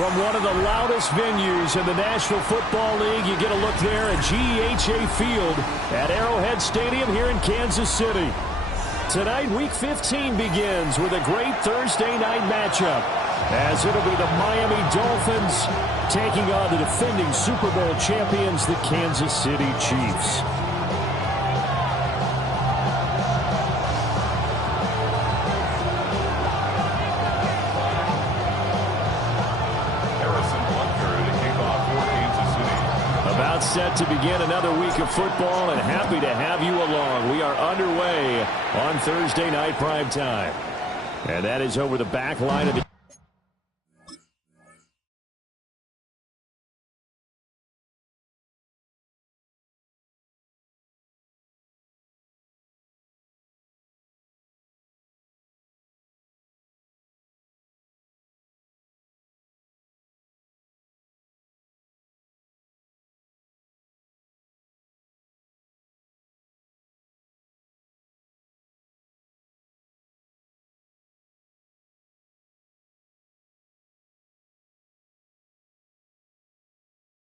From one of the loudest venues in the National Football League, you get a look there at GEHA Field at Arrowhead Stadium here in Kansas City. Tonight, Week 15 begins with a great Thursday night matchup, as it'll be the Miami Dolphins taking on the defending Super Bowl champions, the Kansas City Chiefs. Set to begin another week of football, and happy to have you along. We are underway on Thursday night prime time, and that is over the back line of the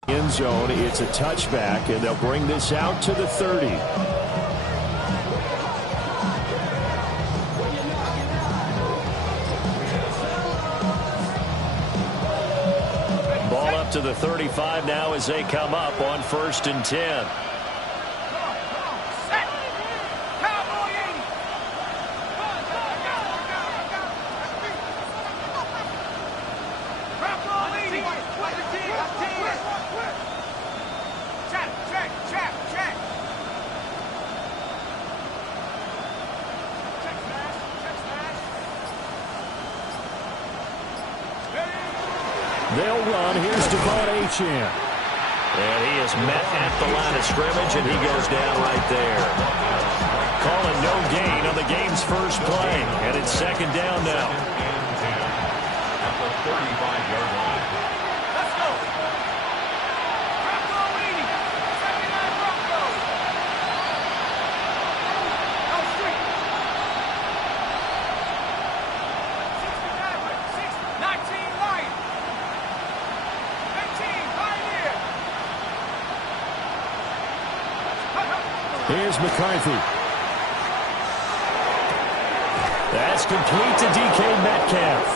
end zone. It's a touchback, and they'll bring this out to the 30. Ball up to the 35 now as they come up on 1st and 10. They'll run. Here's Devon Achane. And he is met at the line of scrimmage, and he goes down right there. Calling no gain on the game's first play. And it's 2nd down now. At the 35-yard line. Let's go. Bronco leading. 79 Broncos. Go straight. 60 Maverick. 19 Lions. Here's McCarthy. That's complete to DK Metcalf.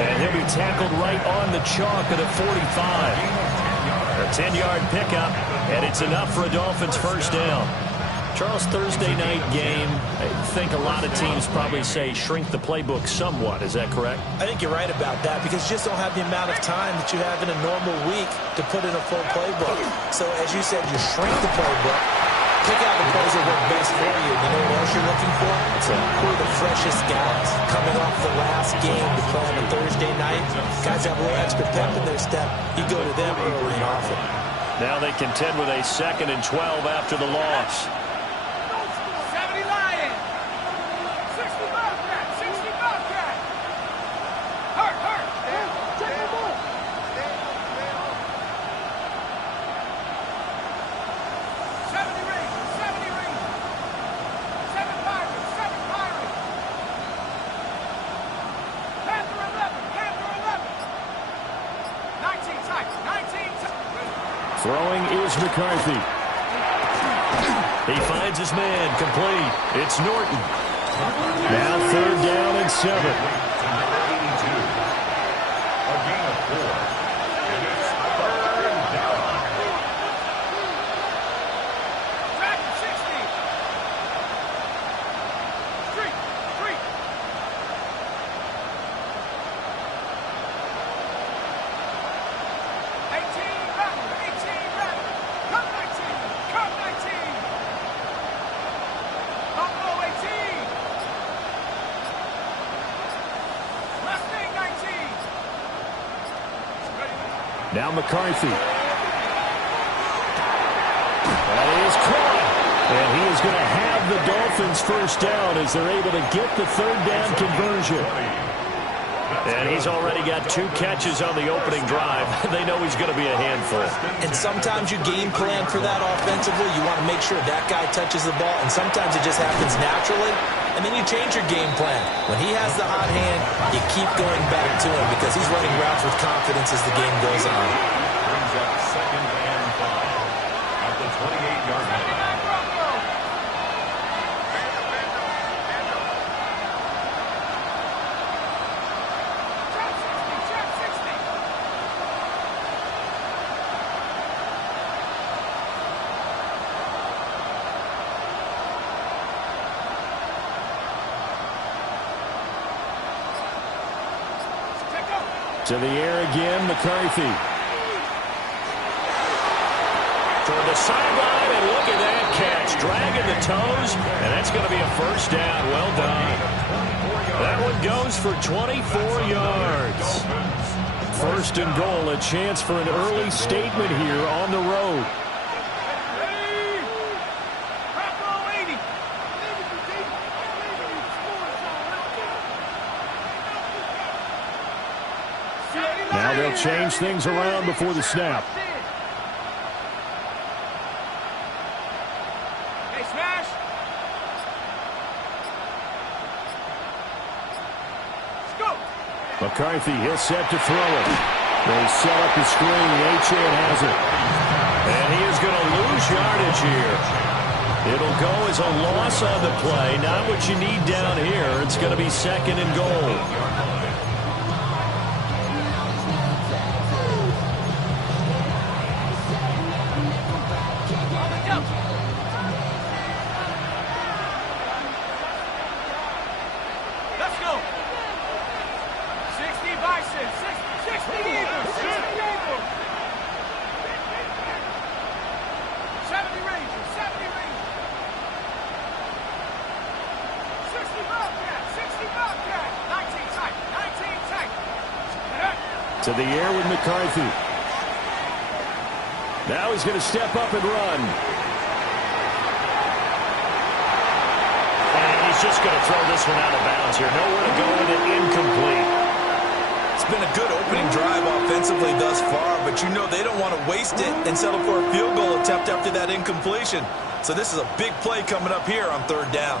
And he'll be tackled right on the chalk at the 45. A 10-yard pickup, and it's enough for a Dolphins first down. Charles, Thursday night game, I think a lot of teams probably say shrink the playbook somewhat. Is that correct? I think you're right about that, because you just don't have the amount of time that you have in a normal week to put in a full playbook. So as you said, you shrink the playbook. Pick out the plays that work best for you. You know what else you're looking for? Who are the freshest guys coming off the last game to play on a Thursday night? Guys have a little extra pep in their step. You go to them early and often. Now they contend with a 2nd and 12 after the loss. 70 Lions. 60 Bobcat. 60 Bobcat. Hurt. 70 Rangers. 70 Rangers. 7 Pirates. 7 Pirates. Panther 11. 19 Tigers. 19 Tigers. Throwing is McCarthy. He finds his man, complete. It's Norton. Now 3rd down and 7. A gain of 4. And it's 3rd down. Track 60. Street. 18 Rattler. Come 19. Buffalo 18. Mustang 19. Now McCarthy. That is caught. And he is going to have the Dolphins first down as they're able to get the 3rd down conversion. And he's already got 2 catches on the opening drive. They know he's going to be a handful. And sometimes you game plan for that offensively. You want to make sure that guy touches the ball, and sometimes it just happens naturally, and then you change your game plan. When he has the hot hand, you keep going back to him because he's running routes with confidence as the game goes on. Brings up 2nd and 5 at the 28-yard line. To the air again, McCarthy. Toward the sideline, and look at that catch. Dragging the toes, and that's going to be a first down. Well done. That one goes for 24 yards. First and goal, a chance for an early statement here on the road. Now they'll change things around before the snap. Hey, smash! Let's go! McCarthy, he'll set to throw it. They set up the screen. Achane has it. And he is going to lose yardage here. It'll go as a loss on the play. Not what you need down here. It's going to be 2nd and goal. To the air with McCarthy. Now he's going to step up and run. And he's just going to throw this one out of bounds here. Nowhere to go with it, incomplete. It's been a good opening drive offensively thus far, but you know they don't want to waste it and settle for a field goal attempt after that incompletion. So this is a big play coming up here on 3rd down.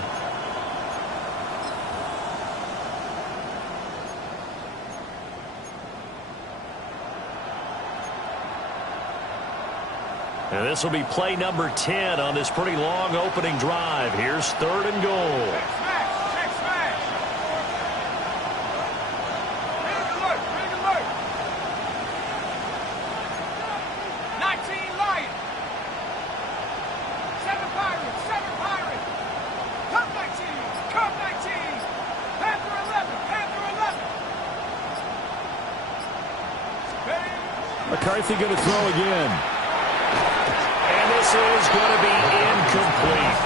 And this will be play number 10 on this pretty long opening drive. Here's 3rd and goal. Smash! Smash! Big alert! Big alert! 19 Lions! 7 Pirates! 7 Pirates! Come 19! Come 19! Panther 11! Panther 11! McCarthy going to throw again. This is going to be incomplete.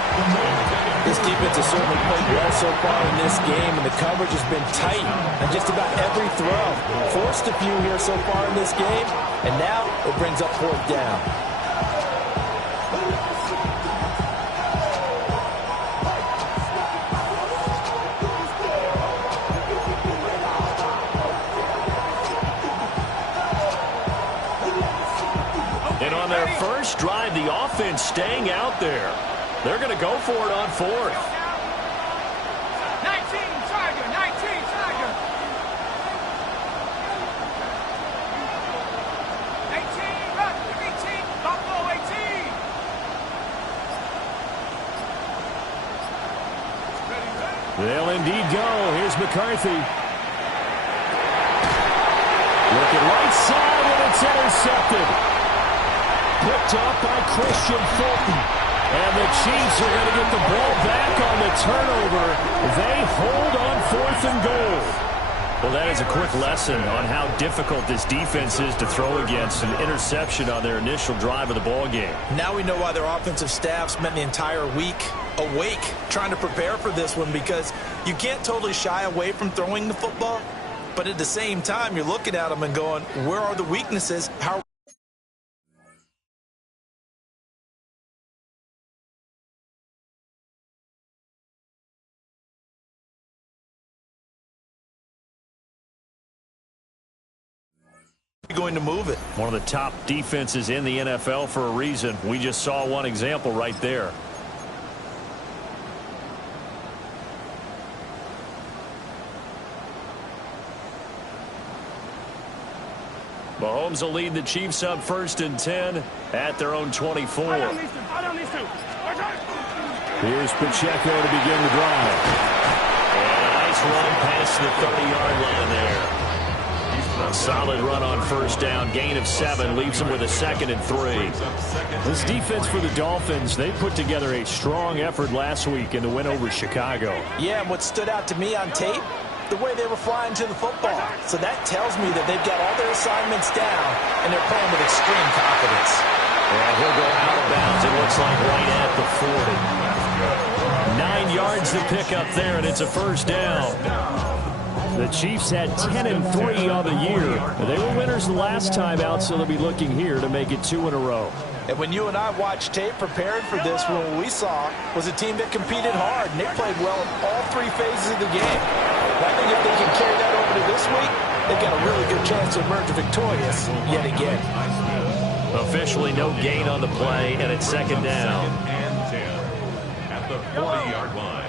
This defense has certainly played well so far in this game, and the coverage has been tight on just about every throw. Forced a few here so far in this game, and now it brings up 4th down. And on their first drive, the offense staying out there. They're going to go for it on 4th. 19 Tiger! 19 Tiger! 18 Raptor! 18 Buffalo 18! They'll indeed go. Here's McCarthy. Looking right side, and it's intercepted. Picked up by Christian Fulton. And the Chiefs are going to get the ball back on the turnover. They hold on 4th and goal. Well, that is a quick lesson on how difficult this defense is to throw against. An interception on their initial drive of the ball game. Now we know why their offensive staff spent the entire week awake trying to prepare for this one, because you can't totally shy away from throwing the football, but at the same time, you're looking at them and going, where are the weaknesses? How going to move it. One of the top defenses in the NFL for a reason. We just saw one example right there. Mahomes will lead the Chiefs up 1st and 10 at their own 24. Here's Pacheco to begin the drive. And a nice run past the 30-yard line there. A solid run on 1st down. Gain of 7 leaves him with a 2nd and 3. This defense for the Dolphins, they put together a strong effort last week in the win over Chicago. Yeah, and what stood out to me on tape, the way they were flying to the football. So that tells me that they've got all their assignments down, and they're playing with extreme confidence. And he'll go out of bounds, it looks like, right at the 40. 9 yards to pick up there, and it's a 1st down. The Chiefs had 10 and 3 on the year. They were winners the last time out, so they'll be looking here to make it 2 in a row. And when you and I watched tape preparing for this, what we saw was a team that competed hard, and they played well in all 3 phases of the game. And I think if they can carry that over to this week, they've got a really good chance to emerge victorious yet again. Officially no gain on the play, and it's 2nd down. And 10 at the 40-yard line.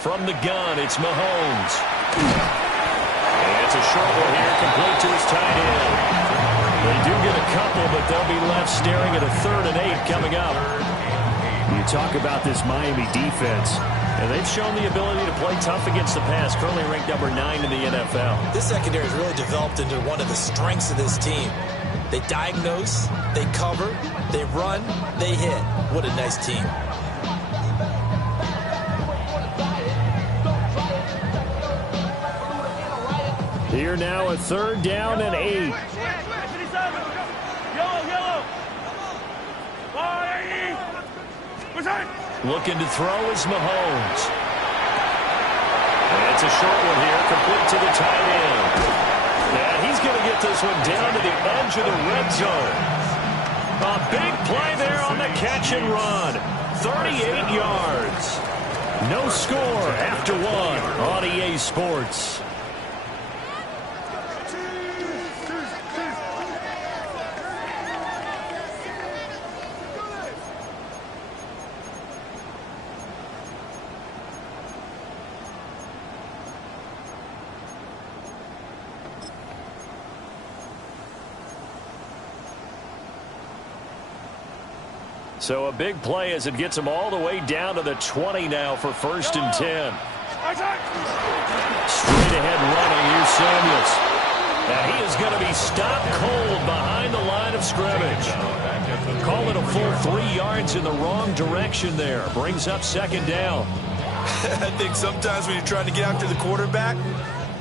From the gun, it's Mahomes. And it's a short one here, complete to his tight end. They do get a couple, but they'll be left staring at a 3rd and 8 coming up. You talk about this Miami defense, and they've shown the ability to play tough against the pass, currently ranked number 9 in the NFL. This secondary has really developed into one of the strengths of this team. They diagnose, they cover, they run, they hit. What a nice team. Here now, a 3rd down and 8. Looking to throw is Mahomes. And it's a short one here, complete to the tight end. And he's going to get this one down to the edge of the red zone. A big play there on the catch and run. 38 yards. No score after 1 on EA Sports. So a big play as it gets him all the way down to the 20 now for 1st and 10. Straight ahead running, here's Samuels. And he is going to be stopped cold behind the line of scrimmage. Call it a full 3 yards in the wrong direction there. Brings up 2nd down. I think sometimes when you're trying to get after the quarterback,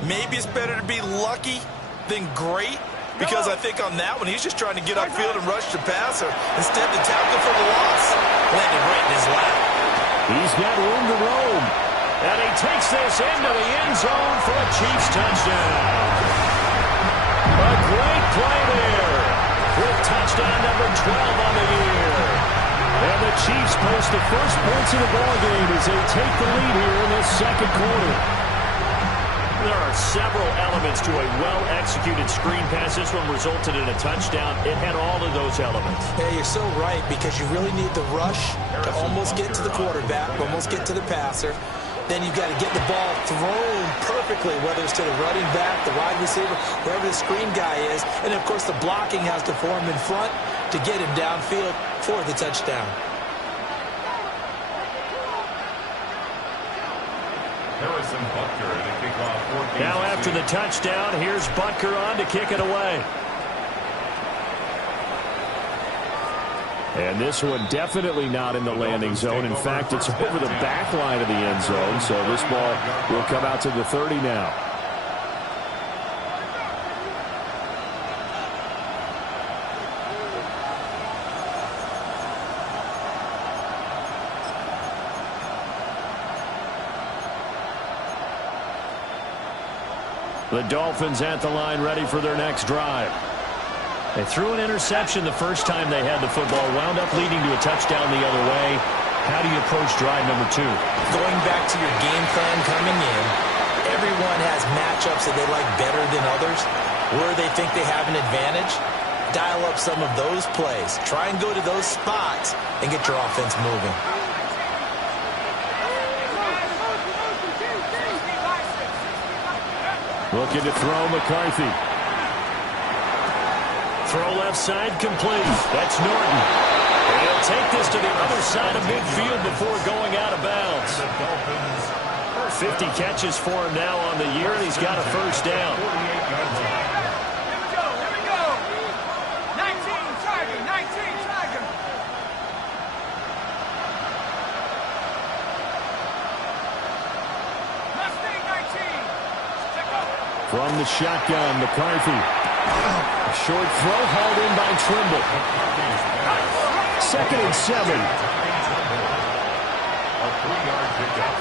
maybe it's better to be lucky than great. Because I think on that one, he's just trying to get upfield and rush the passer instead of tackle for the loss. Landed right in his lap. He's got room to roam. And he takes this into the end zone for a Chiefs touchdown. A great play there with touchdown number 12 on the year. And the Chiefs post the first points of the ballgame as they take the lead here in this 2nd quarter. There are several elements to a well-executed screen pass. This one resulted in a touchdown. It had all of those elements. Yeah, you're so right, because you really need the rush to almost get to the quarterback, almost get to the passer. Then you've got to get the ball thrown perfectly, whether it's to the running back, the wide receiver, wherever the screen guy is. And, of course, the blocking has to form in front to get him downfield for the touchdown. Now after the touchdown, here's Butker on to kick it away. And this one definitely not in the landing zone. In fact, it's over the back line of the end zone, so this ball will come out to the 30 now. The Dolphins at the line, ready for their next drive. They threw an interception the first time they had the football, wound up leading to a touchdown the other way. How do you approach drive number 2? Going back to your game plan coming in everyone has matchups that they like better than others, where they think they have an advantage. Dial up some of those plays. Try and go to those spots and get your offense moving. Looking to throw McCarthy. Throw left side complete. That's Norton. And he'll take this to the other side of midfield before going out of bounds. 50 catches for him now on the year, and he's got a first down. From the shotgun, McCarthy. A short throw hauled in by Trimble. 2nd and 7. A 3-yard pickup.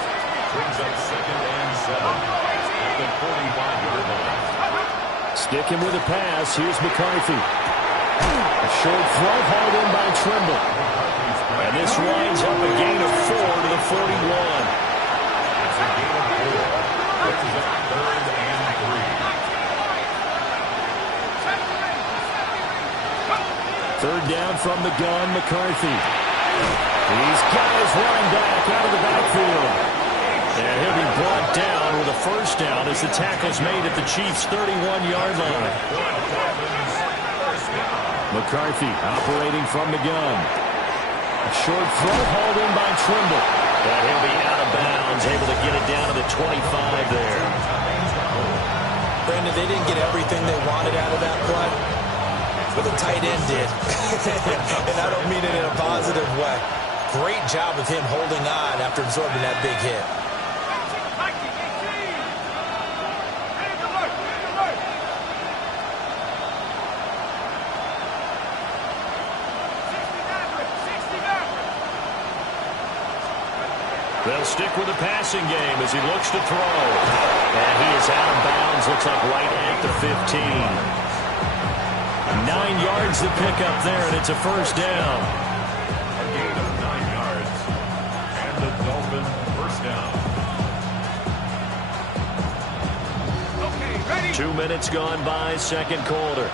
Brings up 2nd and 7 at the 45-yard line. Sticking with a pass. Here's McCarthy. A short throw hauled in by Trimble. And this winds up a gain of 4 to the 41. It's a gain of 4. Brings up 3rd and 3. 3rd down from the gun, McCarthy. He's got his running back out of the backfield. And he'll be brought down with a first down as the tackle's made at the Chiefs' 31-yard line. McCarthy operating from the gun. A short throw hauled in by Trimble. But he'll be out of bounds, able to get it down to the 25 there. Brandon, they didn't get everything they wanted out of that play. But the tight end did. And I don't mean it in a positive way. Great job of him holding on after absorbing that big hit. They'll stick with the passing game as he looks to throw. And he is out of bounds, looks like right at the 15. 9 yards to pick up there, and it's a first down. A gain of 9 yards. And the Dolphins first down. Okay, ready? 2 minutes gone by, second quarter.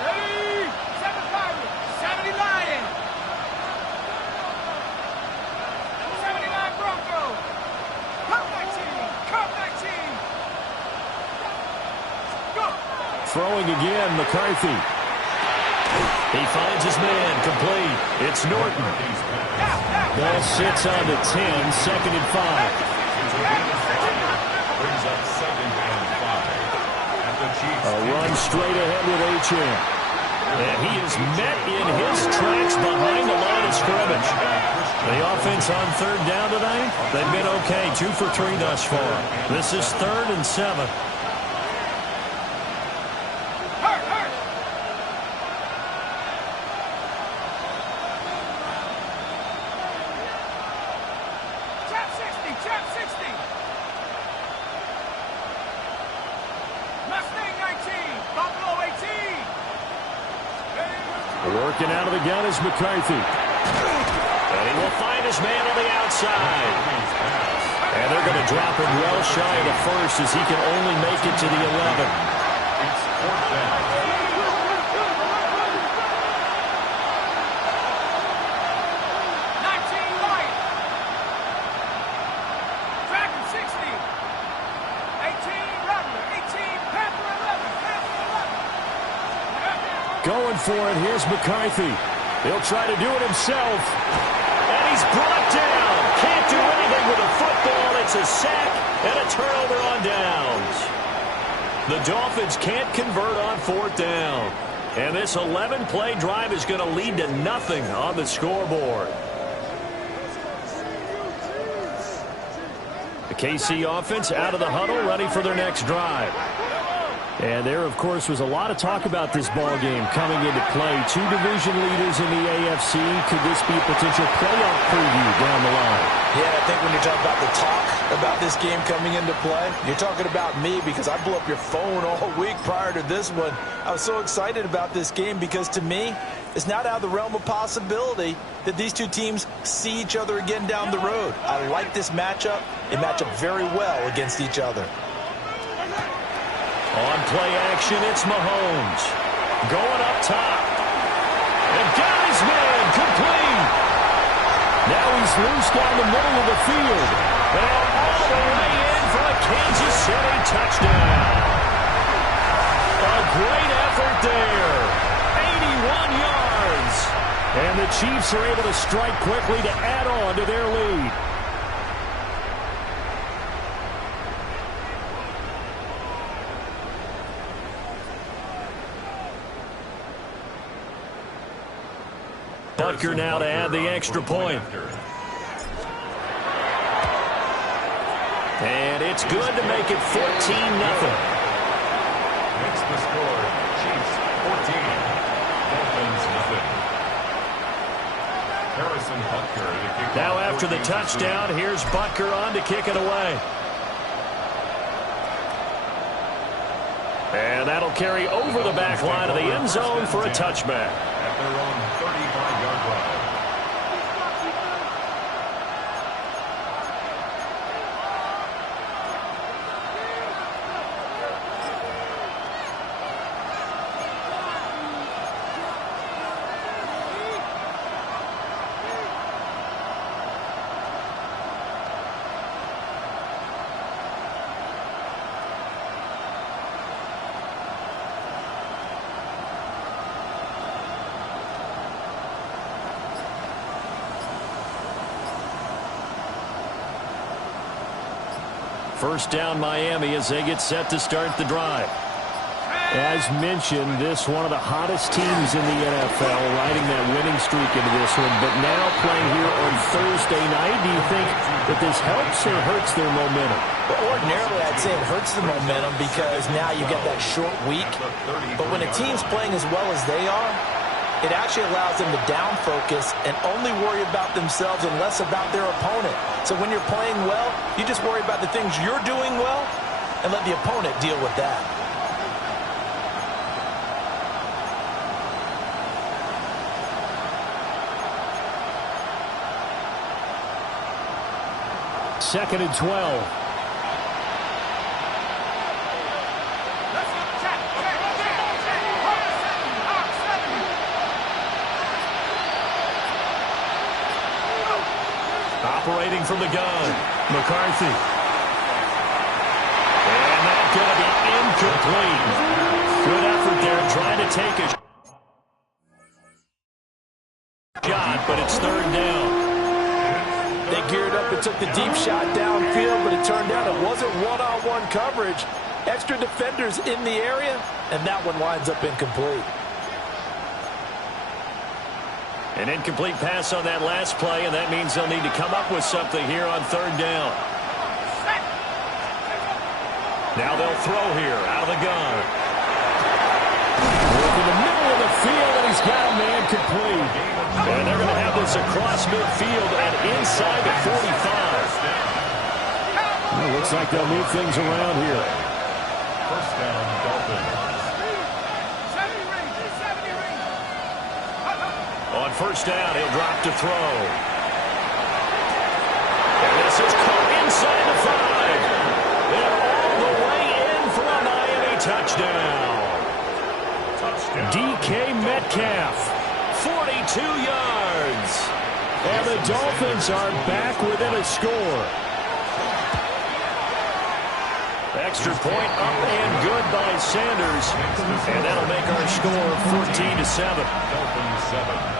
Ready? 7 Pirates, 70 Lions. 79 Broncos. Come back team. Come back team. Go. Throwing again, McCarthy. He finds his man, complete. It's Norton. Ball sits on the 10, 2nd and 5. Brings up 2nd and 5 at the Chiefs. A run straight ahead with Achane. And he is met in his tracks behind the line of scrimmage. The offense on 3rd down tonight, they've been okay, 2 for 3 thus far. This is 3rd and 7. Working out of the gun is McCarthy. And he will find his man on the outside. And they're going to drop him well shy of the first as he can only make it to the 11. It's 4th down. 19 Lions. Dragon 60. 18 Rattler. 18 Panther 11. Panther 11. Going for it. Here's McCarthy. He'll try to do it himself. And he's brought down. Can't do anything with a football. It's a sack and a turnover on downs. The Dolphins can't convert on 4th down. And this 11-play drive is going to lead to nothing on the scoreboard. The KC offense out of the huddle, ready for their next drive. And there, of course, was a lot of talk about this ball game coming into play. 2 division leaders in the AFC. Could this be a potential playoff preview down the line? Yeah, I think when you talk about the talk about this game coming into play, you're talking about me because I blew up your phone all week prior to this one. I was so excited about this game because, to me, it's not out of the realm of possibility that these two teams see each other again down the road. I like this matchup. They match up very well against each other. On play action, it's Mahomes. Going up top. And got his man complete. Now he's loose down the middle of the field. And all the way in for a Kansas City touchdown. A great effort there. 81 yards. And the Chiefs are able to strike quickly to add on to their lead. Butker now to add the extra point. And it's good to make it 14-0. Makes the score. Chiefs 14. Dolphins nothing. Harrison Butker to kick Now off after the touchdown, here's Butker on to kick it away. And that'll carry over the back line of the end zone for a touchback. At their own 35-yard line. First down Miami as they get set to start the drive. As mentioned, this one of the hottest teams in the NFL, riding that winning streak into this one, but now playing here on Thursday night. Do you think that this helps or hurts their momentum? Well, ordinarily, I'd say it hurts the momentum because now you get that short week. But when a team's playing as well as they are, it actually allows them to down focus and only worry about themselves and less about their opponent. So when you're playing well, you just worry about the things you're doing well and let the opponent deal with that. Second and 12. Operating from the gun, McCarthy. And that's going to be incomplete. Good effort there, trying to take a shot, but it's third down. They geared up and took the deep shot downfield, but it turned out it wasn't one-on-one coverage. Extra defenders in the area, and that one winds up incomplete. An incomplete pass on that last play, and that means they'll need to come up with something here on third down. Now they'll throw here out of the gun. Look in the middle of the field, and he's got a man complete. And they're going to have this across midfield and inside the 45. Well, looks like they'll move things around here. First down, Dolphins. On first down, he'll drop to throw. And this is caught inside the 5. And all the way in for a Miami touchdown. DK Metcalf, 42 yards. And the Dolphins are back within a score. Extra point up and good by Sanders. And that'll make our score 14-7. Dolphins 7.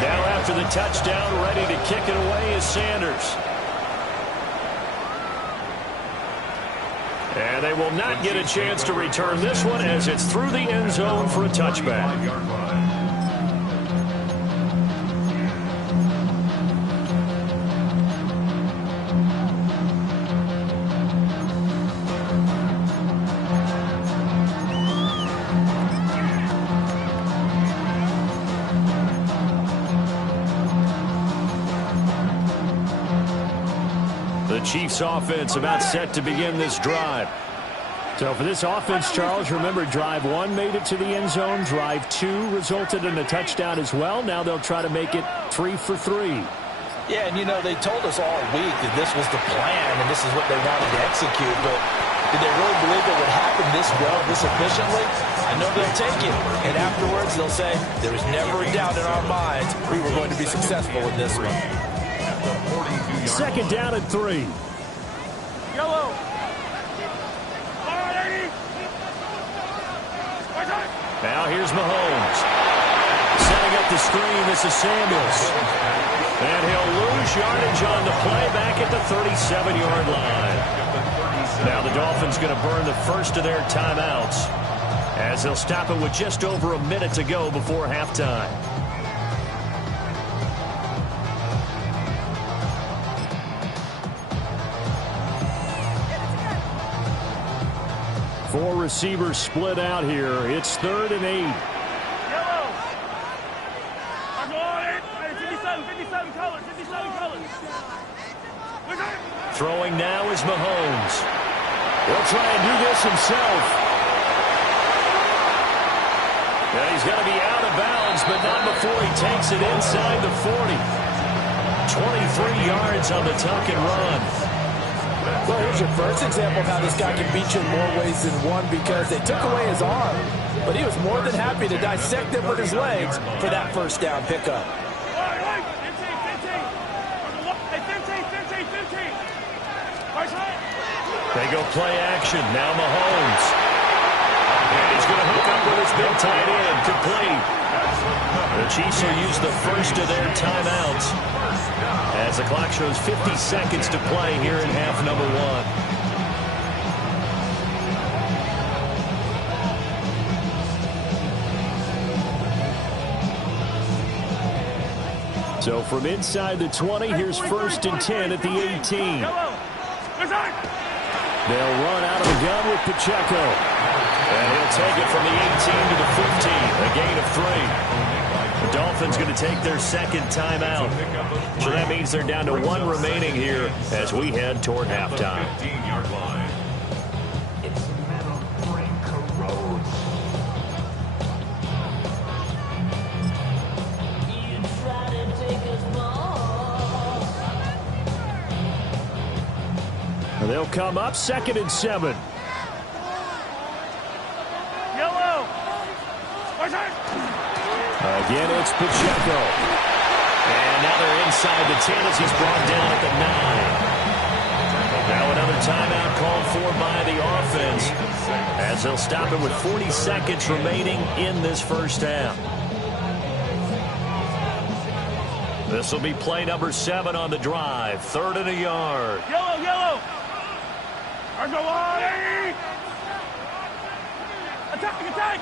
Now after the touchdown, ready to kick it away is Sanders. And they will not get a chance to return this one as it's through the end zone for a touchback. The Chiefs offense about set to begin this drive. So for this offense, Charles, remember drive 1 made it to the end zone. Drive 2 resulted in a touchdown as well. Now they'll try to make it 3 for 3. Yeah, and, you know, they told us all week that this was the plan and this is what they wanted to execute, but did they really believe it would happen this well, this efficiently? I know they'll take it, and afterwards they'll say, there was never a doubt in our minds we were going to be successful in this one. Second down and 3. Yellow. Now here's Mahomes. Setting up the screen, this is Samuels. And he'll lose yardage on the play back at the 37-yard line. Now the Dolphins going to burn the first of their timeouts as they'll stop it with just over a minute to go before halftime. Four receivers split out here. It's 3rd and 8. Yellow. 57 colors. 57 colors. Throwing now is Mahomes. He'll try and do this himself. And he's going to be out of bounds, but not before he takes it inside the 40. 23 yards on the tuck and run. Well, here's your first example of how this guy can beat you in more ways than one, because they took away his arm, but he was more than happy to dissect it with his legs for that first down pickup. 15. They go play action. Now Mahomes. And he's going to hook up with his big tight end. Complete. The Chiefs will use the first of their timeouts as the clock shows 50 seconds to play here in half number 1. So from inside the 20, here's 1st and 10 at the 18. They'll run out of the gun with Pacheco. And he'll take it from the 18 to the 15, a gain of 3. The Dolphins going to take their second timeout. So that means they're down to 1 remaining here as we head toward halftime. 15-yard line. They'll come up 2nd and 7. Yellow. Again, it's Pacheco. And now they're inside the 10 as he's brought down at the 9. Now another timeout called for by the offense as they'll stop it with 40 seconds remaining in this first half. This will be play number 7 on the drive. 3rd and a yard. Yellow. Attack. 15.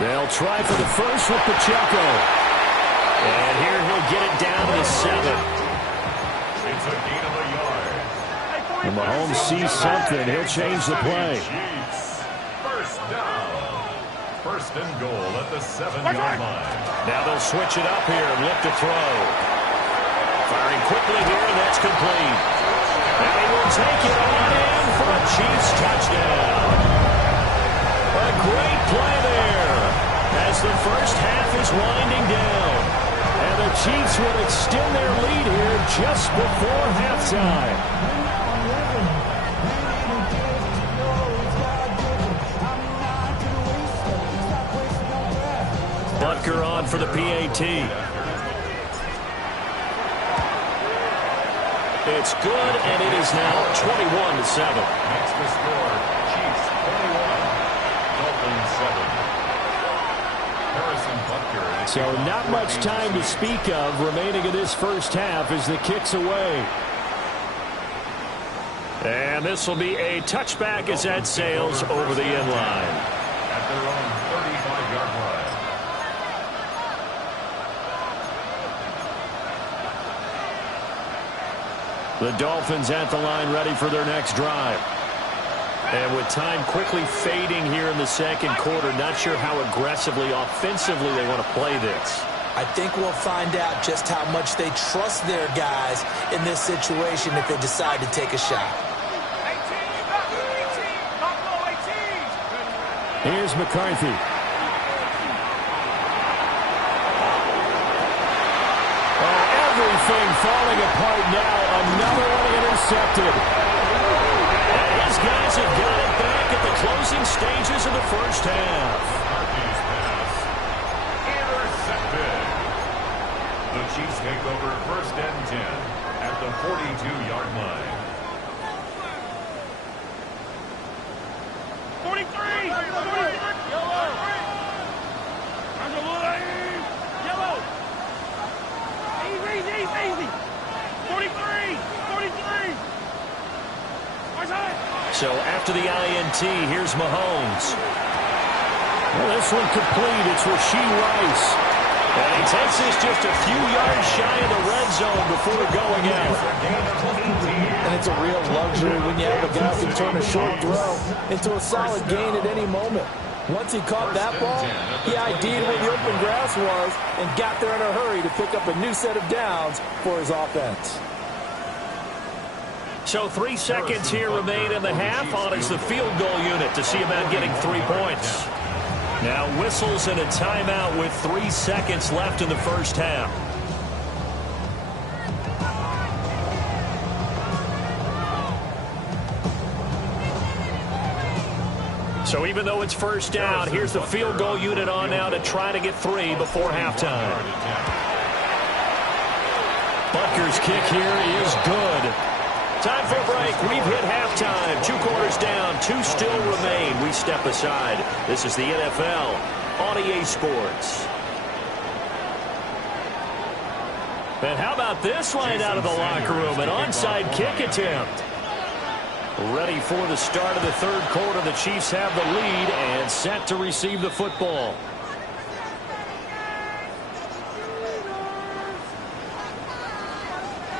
They'll try for the first with Pacheco. And here he'll get it down to the 7. It's a gain of a yard. And Mahomes sees something. He'll change the play. Chiefs. First down. 1st and goal at the 7-yard line. Now they'll switch it up here and look to throw. Firing quickly here, and that's complete. And he will take it on in for a Chiefs touchdown. A great play there as the first half is winding down. And the Chiefs will extend their lead here just before halftime. Butker on for the PAT. It's good, and it is now 21-7. Makes the score. Chiefs 21. Dolphins 7. Harrison Butker. So not much time to speak of remaining in this first half as the kick's away. And this will be a touchback as that sails over the end line. At their own 35-yard line. The Dolphins at the line ready for their next drive. And with time quickly fading here in the second quarter, not sure how aggressively, offensively they want to play this. I think we'll find out just how much they trust their guys in this situation if they decide to take a shot. 18, Here's McCarthy. Everything falling apart now. Another one intercepted. And his guys have got it back at the closing stages of the first half. McCarthy's pass intercepted. The Chiefs take over first and 10 at the 42-yard line. 43! Yellow! Yellow! Easy! 43! So after the INT, here's Mahomes. Well, this one complete. It's Rashee Rice. And he takes this just a few yards shy of the red zone before going out. And it's a real luxury when you have a guy who can turn a short throw into a solid gain at any moment. Once he caught that ball, he ID'd where the open grass was and got there in a hurry to pick up a new set of downs for his offense. So 3 seconds here remain in the half. On is the field goal unit to see about getting 3 points. Now whistles and a timeout with 3 seconds left in the first half. So even though it's first down, here's the field goal unit on now to try to get 3 before halftime. Butker's kick here is good. Time for a break. We've hit halftime. 2 quarters down. 2 still remain. We step aside. This is the NFL on EA Sports. And how about this line out of the locker room? An onside kick attempt. Ready for the start of the third quarter. The Chiefs have the lead and set to receive the football.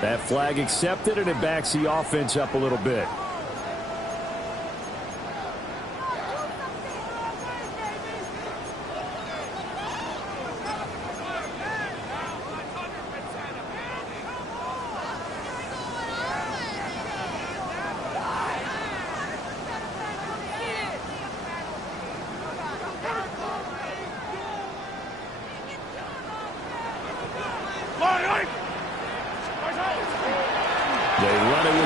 That flag accepted, and it backs the offense up a little bit.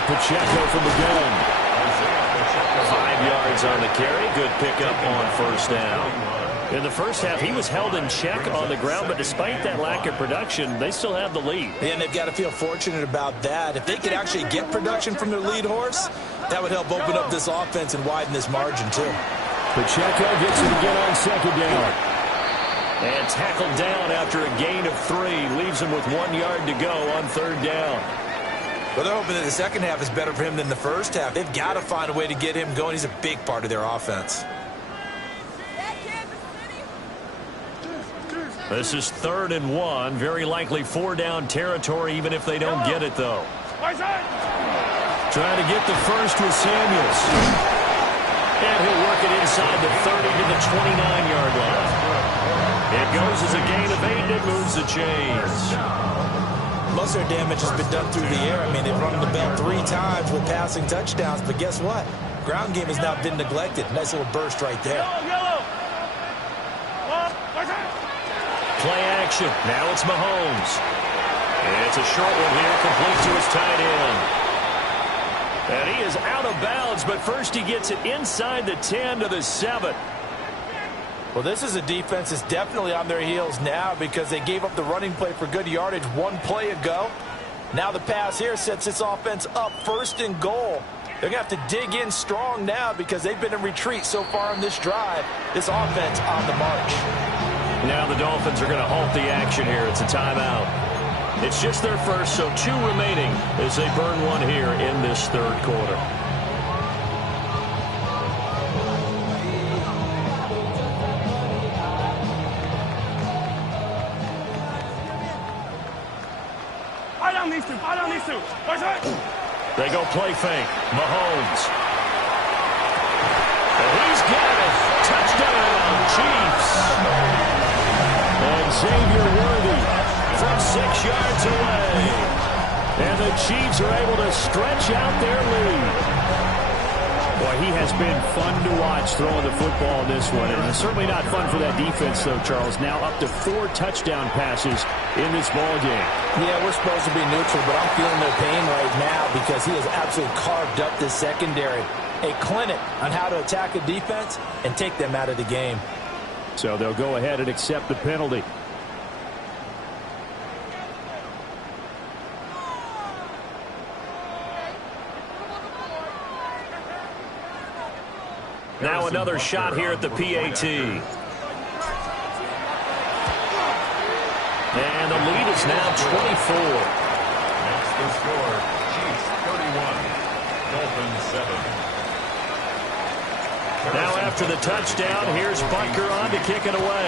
Pacheco from the gun. 5 yards on the carry. Good pickup on first down. In the first half, he was held in check on the ground, but despite that lack of production, they still have the lead. And they've got to feel fortunate about that. If they could actually get production from their lead horse, that would help open up this offense and widen this margin, too. Pacheco gets it again on second down. And tackled down after a gain of 3. Leaves him with 1 yard to go on third down. Well, they're hoping that the second half is better for him than the first half. They've got to find a way to get him going. He's a big part of their offense. This is 3rd and 1. Very likely 4-down territory, even if they don't get it, though. Trying to get the first with Samuels. And he'll work it inside the 30 to the 29-yard line. It goes as a gain of 8, and it moves the chains. Most of their damage has been done through the air. I mean, they've run the bell 3 times with passing touchdowns, but guess what? Ground game has now been neglected. Nice little burst right there. Play action. Now it's Mahomes. It's a short one here, complete to his tight end. And he is out of bounds, but first he gets it inside the 10 to the 7. Well, this is a defense that's definitely on their heels now because they gave up the running play for good yardage 1 play ago. Now the pass here sets this offense up 1st and goal. They're going to have to dig in strong now because they've been in retreat so far on this drive. This offense on the march. Now the Dolphins are going to halt the action here. It's a timeout. It's just their first, so 2 remaining as they burn 1 here in this third quarter. They go play fake. Mahomes. And he's got it. Touchdown, Chiefs. And Xavier Worthy 6 yards away. And the Chiefs are able to stretch out their lead. Boy, he has been fun to watch throwing the football in this one. And it's certainly not fun for that defense, though, Charles. Now up to 4 touchdown passes in this ball game. Yeah, we're supposed to be neutral, but I'm feeling their pain right now because he has absolutely carved up this secondary. A clinic on how to attack a defense and take them out of the game. So they'll go ahead and accept the penalty. Now another shot here at the PAT. And the lead is now 24. That's the score. Chiefs 31. Dolphins 7. Now after the touchdown, here's Butker on to kick it away.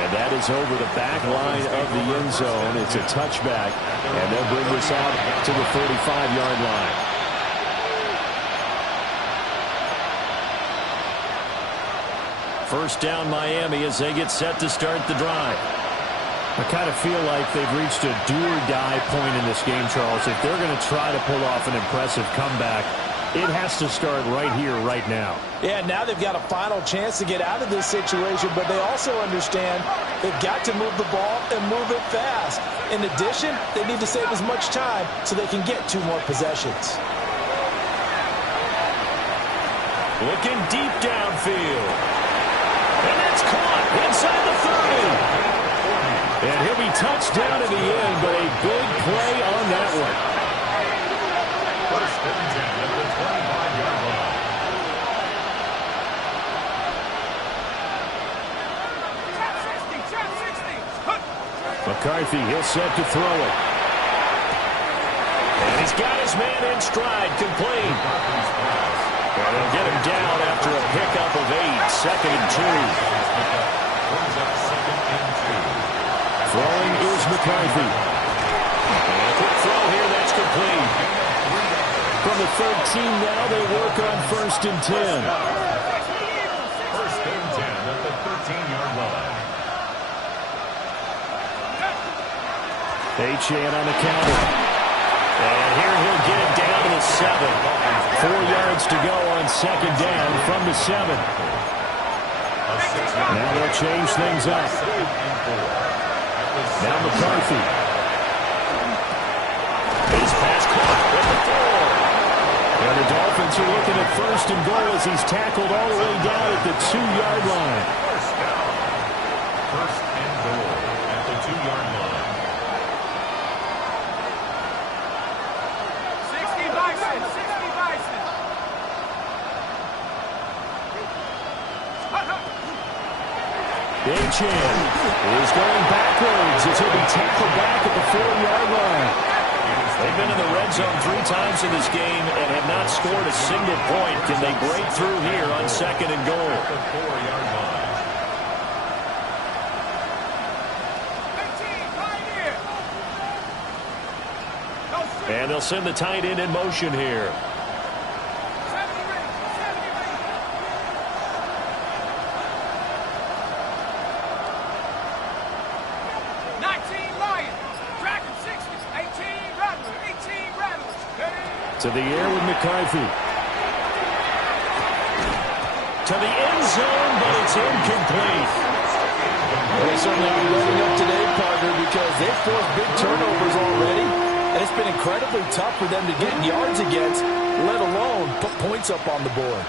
And that is over the back line of the end zone. It's a touchback. And they'll bring this out to the 35-yard line. First down Miami as they get set to start the drive. I kind of feel like they've reached a do-or-die point in this game, Charles. If they're going to try to pull off an impressive comeback, it has to start right here, right now. Yeah, now they've got a final chance to get out of this situation, but they also understand they've got to move the ball and move it fast. In addition, they need to save as much time so they can get 2 more possessions. Looking deep downfield. And that's caught inside the 30. And he'll be touched down at the end, but a big play on that one. First and 10 at the 25-yard line. McCarthy, he'll set to throw it. And he's got his man in stride, complete. Well, they'll get him down after a pickup of 8, second and 2. Throwing is McCarthy. And a quick throw here, that's complete. From the 13 now, they work on first and 10. First and 10 at the 13-yard line. Achane on the counter. And here he'll get it down to the 7. 4 yards to go on second down from the 7. Now they'll change things up. Now McCarthy. His pass caught at the 4. And the Dolphins are looking at first and goal as he's tackled all the way down at the 2-yard line. First down. First and goal at the 2-yard line. 60 Bison, 60 Bison. Achane is going backwards as he'll be tackled back at the 4-yard line. They've been in the red zone 3 times in this game and have not scored a single point. Can they break through here on second and goal? At the 4-yard line. 15, right here. And they'll send the tight end in motion here. 19 Lion. Dragon 60. 18 Rattler. 18 Rattler. To the air with McCarthy. To the end zone, but it's incomplete. They certainly are loading up today, partner, because they've forced big turnovers already, and it's been incredibly tough for them to get yards against, let alone put points up on the board.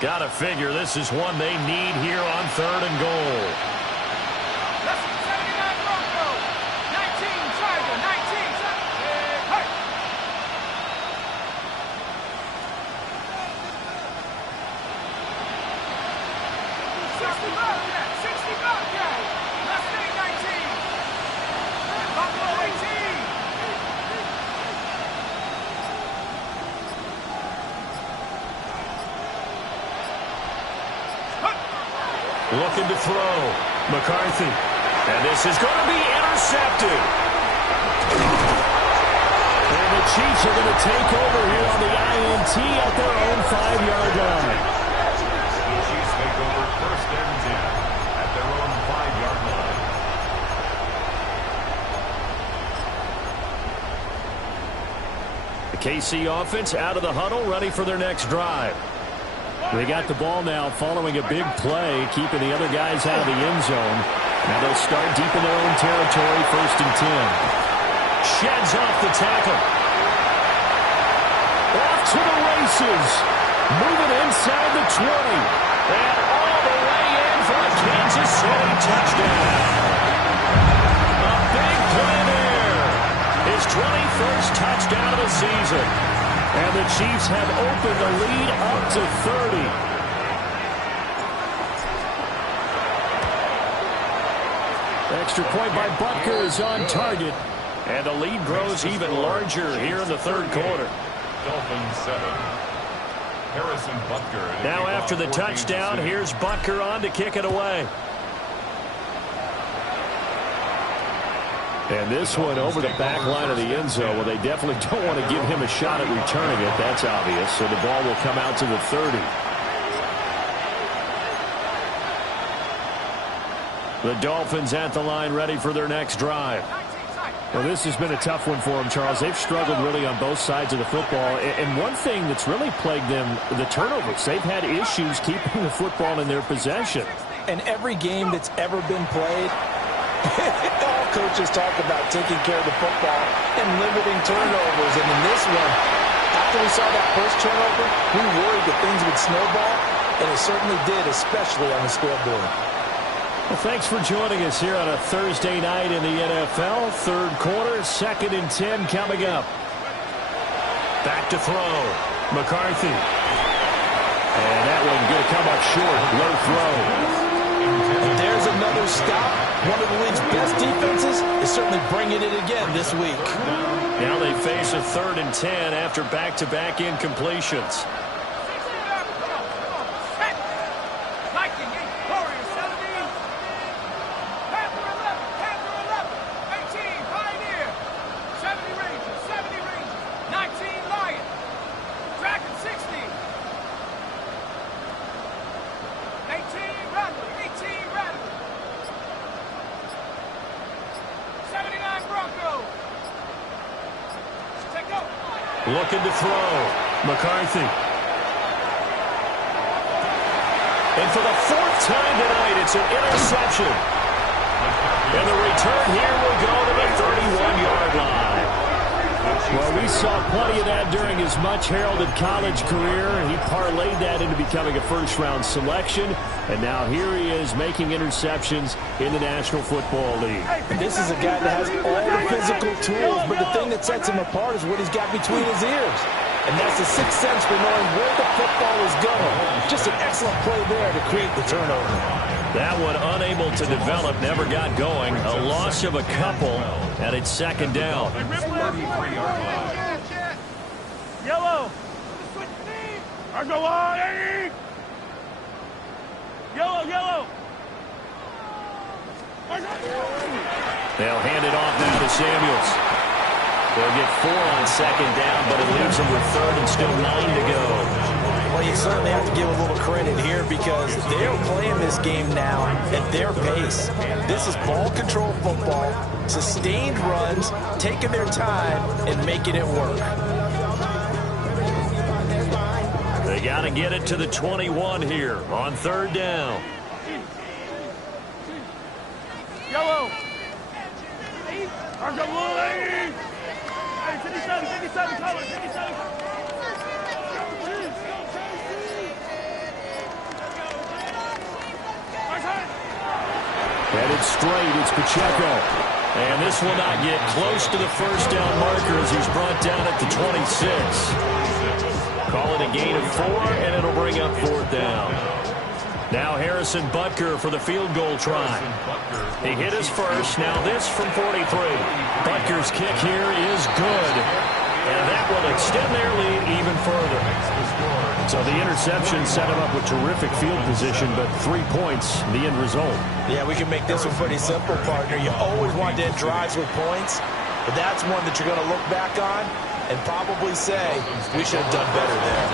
Gotta figure this is one they need here on third and goal. Listen, 79 Bronco. 19 Tiger. 19. Hey. 60 Bobcat. 60 Bobcat. Last name 19. Buffalo 18. Looking to throw. McCarthy. And this is going to be intercepted. And the Chiefs are going to take over here on the INT at their own 5-yard line. KC offense out of the huddle, ready for their next drive. They got the ball now following a big play, keeping the other guys out of the end zone. Now they'll start deep in their own territory, 1st and 10. Sheds off the tackle. Off to the races. Moving inside the 20. And all the way in for a Kansas City touchdown. A big play there. His 21st touchdown of the season. And the Chiefs have opened the lead up to 30. Extra point by Butker is on target. And the lead grows even larger here in the 3rd quarter. Dolphins 7. Harrison Butker. Now after the touchdown, here's Butker on to kick it away. And this one over the back line of the end zone. Well, they definitely don't want to give him a shot at returning it. That's obvious. So the ball will come out to the 30. The Dolphins at the line ready for their next drive. Well, this has been a tough one for them, Charles. They've struggled really on both sides of the football. And one thing that's really plagued them, the turnovers. They've had issues keeping the football in their possession. And every game that's ever been played, all coaches talk about taking care of the football and limiting turnovers. And in this one, after we saw that first turnover, we worried that things would snowball, and it certainly did, especially on the scoreboard. Well, thanks for joining us here on a Thursday night in the NFL. 3rd quarter, 2nd and 10 coming up. Back to throw. McCarthy. And that one going to come up short. Low throw. And there's another stop. One of the league's best defenses is certainly bringing it again this week. Now they face a 3rd and 10 after back-to-back incompletions. Looking to throw. McCarthy. And for the 4th time tonight, it's an interception. And the return here will go to the 31-yard line. Well, we saw plenty of that during his much-heralded college career. He parlayed that into becoming a first-round selection. And now here he is making interceptions in the National Football League. And this is a guy that has all the physical tools, but the thing that sets him apart is what he's got between his ears. And that's the sixth sense for knowing where the football is going. Just an excellent play there to create the turnover. That one unable to develop, never got going. A loss of a couple, and it's 2nd down. Yellow. Go on. Yellow, yellow. They'll hand it off now to Samuels. They'll get 4 on 2nd down, but it leaves them with 3rd and still 9 to go. Well, you certainly have to give a little credit here because they're playing this game now at their pace. This is ball control football, sustained runs, taking their time and making it work. They got to get it to the 21 here on 3rd down. Yellow. 57 color, 57. Headed straight, it's Pacheco. And this will not get close to the 1st down marker as he's brought down at the 26. Call it a gain of 4, and it'll bring up 4th down. Now Harrison Butker for the field goal try. He hit his first, now this from 43. Butker's kick here is good. And that will extend their lead even further. So the interception set him up with terrific field position, but 3 points, the end result. Yeah, we can make this one pretty simple, partner. You always want to end drives with points, but that's one that you're going to look back on and probably say, we should have done better there.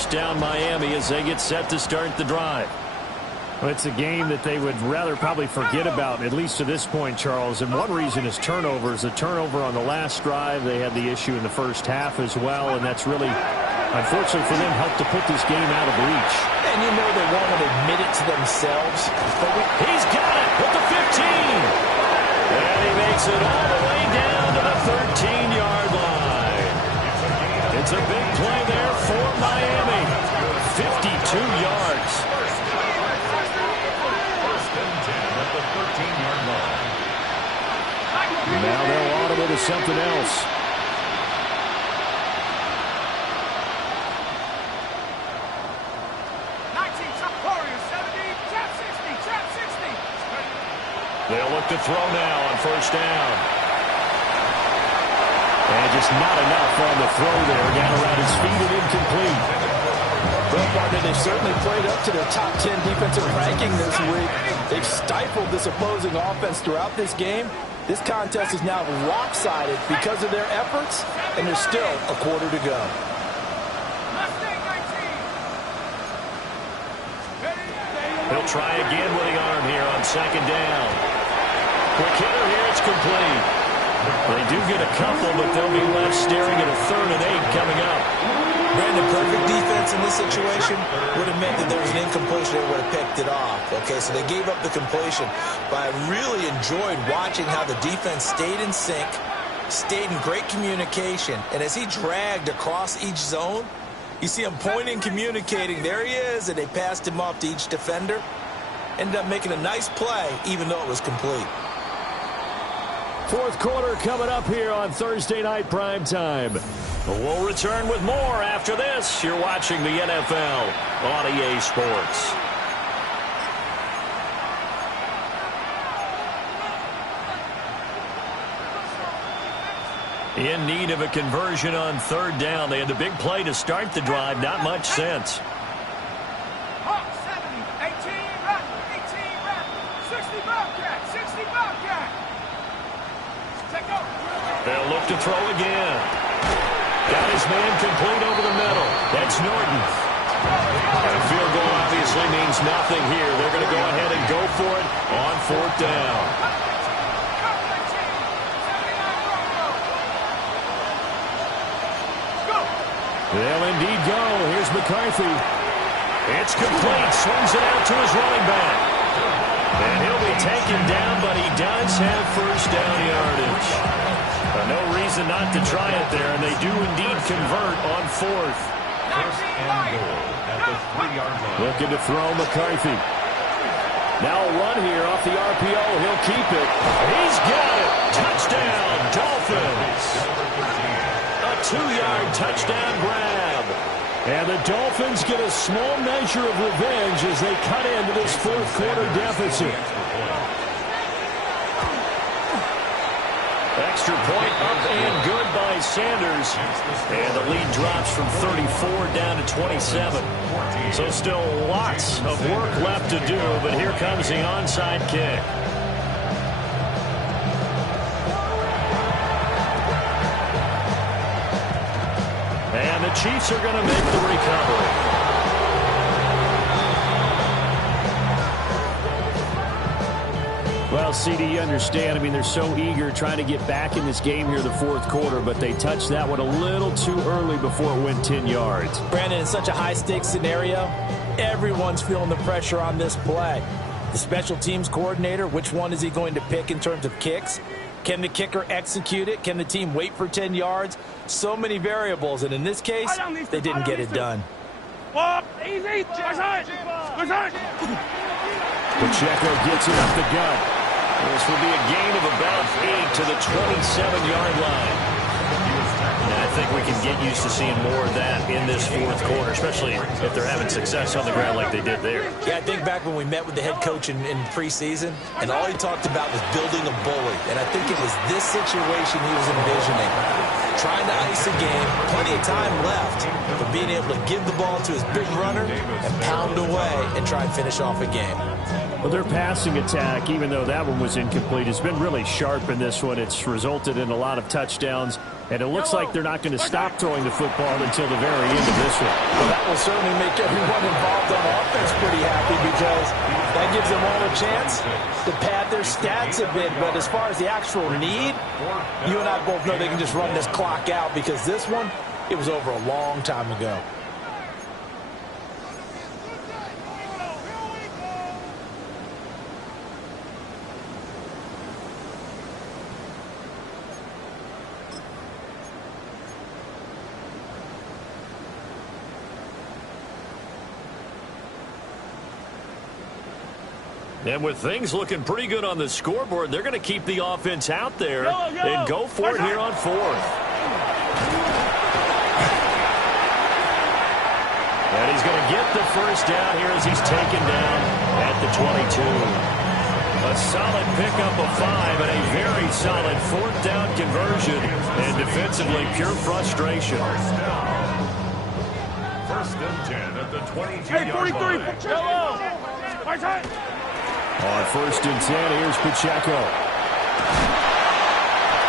first down Miami as they get set to start the drive. Well, it's a game that they would rather probably forget about, at least to this point, Charles. And one reason is turnovers. The turnover on the last drive, they had the issue in the first half as well, and that's really, unfortunately for them, helped to put this game out of reach. And you know they won't admit it to themselves. But he's got it with the 15. And he makes it all the way down to the 13-yard line. It's a big play there for Miami. 52 yards. Now they'll audible to something else. They'll look to throw now on first down. And just not enough on the throw there. Down around his feet and incomplete. Well, partner, they've certainly played up to their top 10 defensive ranking this week. They've stifled this opposing offense throughout this game. This contest is now lopsided because of their efforts, and there's still a quarter to go. He'll try again with the arm here on second down. Quick hitter here, it's complete. They do get a couple, but they'll be left staring at a 3rd and 8 coming up. Brandon, perfect defense in this situation would have meant that there was an incompletion. They would have picked it off. Okay, so they gave up the completion. But I really enjoyed watching how the defense stayed in sync, stayed in great communication. And as he dragged across each zone, you see him pointing, communicating. There he is, and they passed him off to each defender. Ended up making a nice play, even though it was complete. Fourth quarter coming up here on Thursday Night Primetime. We'll return with more after this. You're watching the NFL on EA Sports. In need of a conversion on third down. They had the big play to start the drive. Not much sense. 60 Bobcat. They'll look to throw again. Got his man complete over the middle. That's Norton. And a field goal obviously means nothing here. They're going to go ahead and go for it on fourth down. They'll indeed go. Here's McCarthy. It's complete. Swings it out to his running back. And he'll be taken down, but he does have first down yardage. No reason not to try it there, and they do indeed convert on fourth. First and goal at the 3-yard line. Looking to throw McCarthy. Now a run here off the RPO. He'll keep it. He's got it. Touchdown, Dolphins. A 2-yard touchdown grab. And the Dolphins get a small measure of revenge as they cut into this fourth quarter deficit. Extra point up and good by Sanders. And the lead drops from 34 down to 27. So still lots of work left to do, but here comes the onside kick. And the Chiefs are going to make the recovery. Well, CD, you understand. I mean, they're so eager trying to get back in this game here the fourth quarter, but they touched that one a little too early before it went 10 yards. Brandon, in such a high-stakes scenario, everyone's feeling the pressure on this play. The special teams coordinator, which one is he going to pick in terms of kicks? Can the kicker execute it? Can the team wait for 10 yards? So many variables, and in this case, they didn't get it done. Pacheco gets it up the gut. This will be a gain of about 8 to the 27-yard line. And I think we can get used to seeing more of that in this fourth quarter, especially if they're having success on the ground like they did there. Yeah, I think back when we met with the head coach in preseason, and all he talked about was building a bully. And I think it was this situation he was envisioning. Trying to ice a game, plenty of time left, but being able to give the ball to his big runner and pound away and try and finish off a game. Well, their passing attack, even though that one was incomplete, has been really sharp in this one. It's resulted in a lot of touchdowns. And it looks like they're not going to stop throwing the football until the very end of this one. Well, that will certainly make everyone involved on offense pretty happy because that gives them all a chance to pad their stats a bit. But as far as the actual need, you and I both know they can just run this clock out because this one, it was over a long time ago. And with things looking pretty good on the scoreboard, they're going to keep the offense out there and go for it here on fourth. And he's going to get the first down here as he's taken down at the 22. A solid pickup of 5 and a very solid fourth down conversion. And defensively, pure frustration. First and 10 at the 22-yard Hey, 43. line. Hello. My time. On first and 10, here's Pacheco.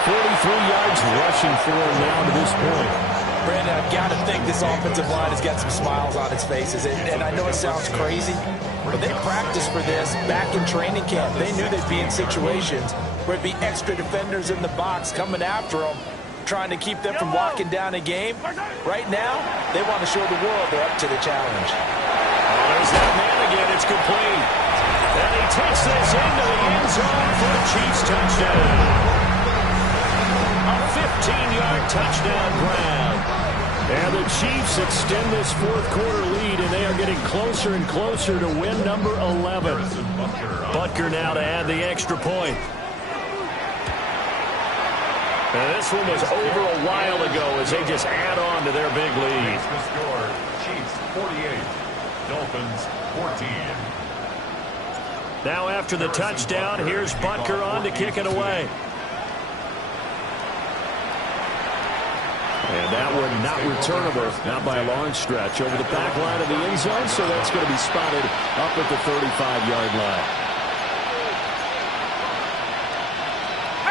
43 yards rushing for him now to this point. Brandon, I've got to think this offensive line has got some smiles on its faces. And I know it sounds crazy, but they practiced for this back in training camp. They knew they'd be in situations where it'd be extra defenders in the box coming after them, trying to keep them from locking down a game. Right now, they want to show the world they're up to the challenge. There's that man again. It's complete. And he takes this into the end zone for a Chiefs touchdown. A 15-yard touchdown grab. And the Chiefs extend this fourth quarter lead, and they are getting closer and closer to win number 11. Butker now to add the extra point. And this one was over a while ago as they just add on to their big lead. The score, Chiefs 48, Dolphins 14. Now after the touchdown, here's Butker on to kick it away. And that one not returnable, not by a long stretch, over the back line of the end zone, so that's going to be spotted up at the 35-yard line.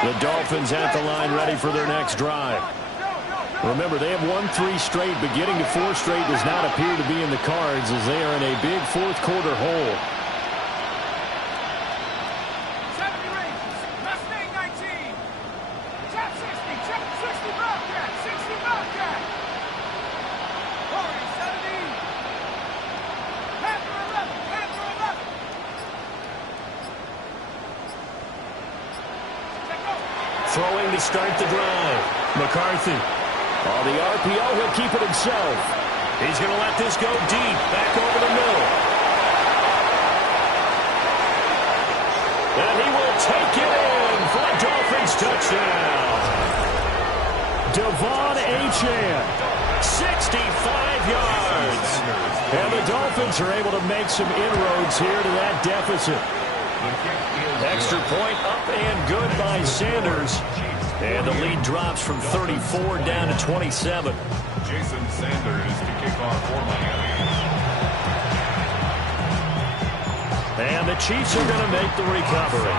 The Dolphins at the line ready for their next drive. Remember, they have won 3 straight, but getting to 4 straight does not appear to be in the cards as they are in a big fourth quarter hole. Throwing to start the drive. McCarthy. On the RPO, he'll keep it himself. He's going to let this go deep, back over the middle. And he will take it in for a Dolphins touchdown. Devon Achane, 65 yards. And the Dolphins are able to make some inroads here to that deficit. Extra point up and good by Sanders. And the lead drops from 34 down to 27. Jason Sanders to kick off for Miami. And the Chiefs are going to make the recovery.